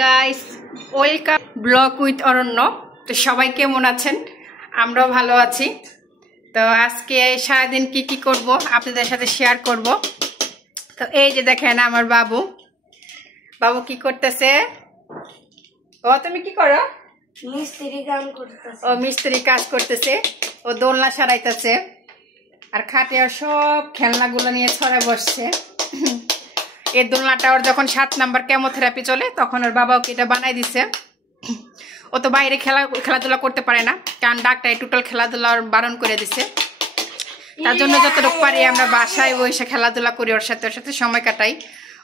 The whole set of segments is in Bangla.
গাইস, ওয়েলকাম ব্লগ উইথ অরণ্য। তো সবাই কেমন আছেন? আমরাও ভালো আছি। তো আজকে সারাদিন কি কি করব আপনাদের সাথে শেয়ার করব। তো এই যে দেখেন আমার বাবু কি করতেছে। ও তুমি কি করো? মিস্ত্রি কাজ করতেছে। ও দোলনা সারাইতেছে আর খাটে আর সব খেলনাগুলো নিয়ে ছড়ে বসছে। এই দোলনাটা ওর যখন 7 নাম্বার কেমোথেরাপি চলে তখন ওর বাবা ওকে এটা বানাই দিছে। ও তো বাইরে খেলাধুলা করতে পারে না, কারণ ডাক্তার টোটাল খেলাধুলা বারণ করে দিছে। তার জন্য যতটুকু পারি আমরা বাসায় বসে খেলাধুলা করি, ওর সাথে সময় কাটাই,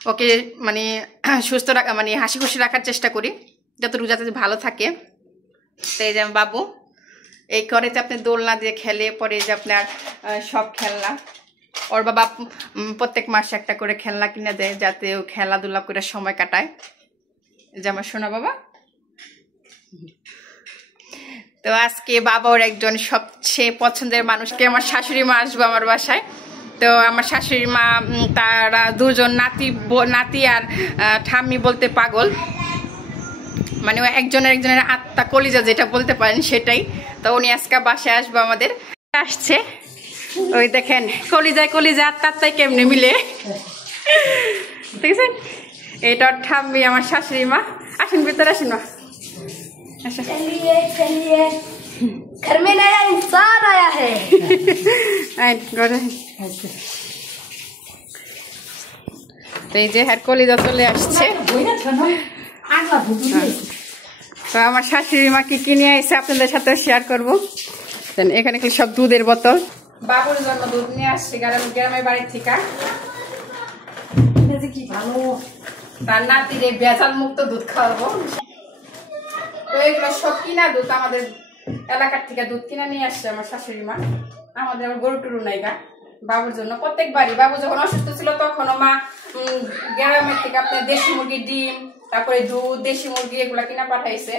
ওকে মানে সুস্থ রাখা মানে হাসি খুশি রাখার চেষ্টা করি, যতটুকু যাতে ভালো থাকে। তো এই যে বাবু এই করে যে আপনি দোলনা দিয়ে খেলে, পরে যে আপনার সব খেলনা ওর বাবা প্রত্যেক মাসে একটা করে খেলনা কিনে দেয় যাতে ও খেলাধুলা করে সময় কাটায়। যে আমার শোনা বাবা। তো আজকে বাবা ওর একজন সবচেয়ে পছন্দের মানুষকে, আমার শাশুড়ি মা আসবো আমার বাসায়। তো আমার শাশুড়ি মা তারা দুজন নাতি আর ঠাম্মি বলতে পাগল, মানে একজনের আত্মা কলিজা যেটা বলতে পারেন সেটাই। তো উনি আজকে বাসায় আসবো আমাদের, আসছে। ওই দেখেন কলিজা আত্মাই কেমনে মিলে, ঠিক আছে। এটা ঠাম্মি আমার শাশুড়ি মা। আসেন ভিতরে, আসেন মা। घर में नया इंसान आया है। তো এই যে হ্যাঁ কলিজা চলে আসছে। তো আমার শাশুড়ি মা কি কিনে আইছে আপনাদের সাথে শেয়ার করবো। এখানে সব দুধের বোতল, বাবুর জন্য দুধ নিয়ে আসছে গ্রামের বাড়ির থেকে। কি ভালো, তার নাতির ভেজাল মুক্ত দুধ খাওয়াবো। তো এগুলো সব কিনা দুধ, আমাদের এলাকার থেকে দুধ কিনা নিয়ে আসছে আমার শাশুড়ি মা। আমাদের গরু টুরু নাই গা, বাবুর জন্য প্রত্যেকবারই। বাবু যখন অসুস্থ ছিল তখনও মা গ্রামের থেকে আপনার দেশি মুরগির ডিম, তারপরে দুধ, দেশি মুরগি এগুলা কিনা পাঠাইছে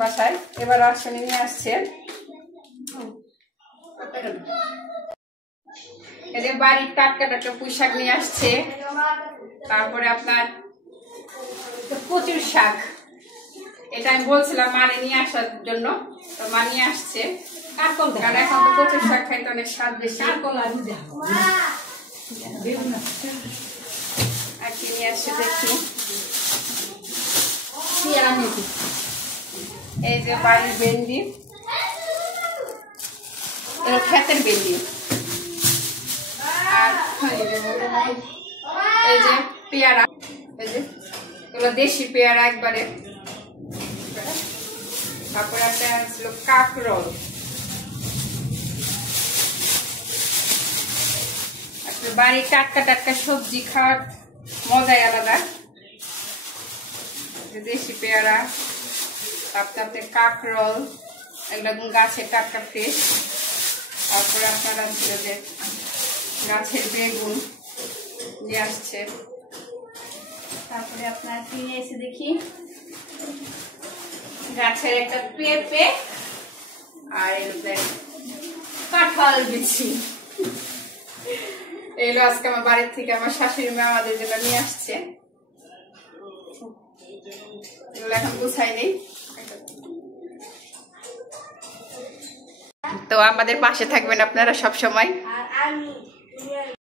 বাসায়। এবার আসনে নিয়ে আসছে। এদের বাড়ির টাটকা পুঁই শাক নিয়ে আসছে। তারপরে আপনার কচুর শাক, এটা আমি বলছিলাম মারে নিয়ে আসার জন্য, তো মা নিয়ে আসছে। কারণ এখন তো কচুর শাক খাইতে অনেক স্বাদ বেশি। আর কি নিয়ে আসছে দেখি, এই যে বাড়ির ভেন্ডি, ক্ষেতের ভেন্ডি। আর এই যে পেয়ারা, এই যে এগুলো দেশি পেয়ারা একবারে। তারপরে একটা ছিল কাকরোল, বাড়ির টাটকা সবজি খাওয়ার মজাই আলাদা। দেশি পেয়ারা, তারপরে কাকরোল, একদম গাছের টাটকা ফ্রেশ। তারপরে আপনারা ছিল যে গাছের বেগুন নিয়ে আসছে। তারপরে আপনার কি নিয়ে এসে দেখি, গাছের একটা পেঁপে আর কাঁঠাল বিচি। এগুলো আজকে আমার বাড়ির থেকে আমার শাশুড়ি মা আমাদের যেটা নিয়ে আসছে। এগুলো এখন গুছাই নেই। তো আমাদের পাশে থাকবেন আপনারা সব সময়।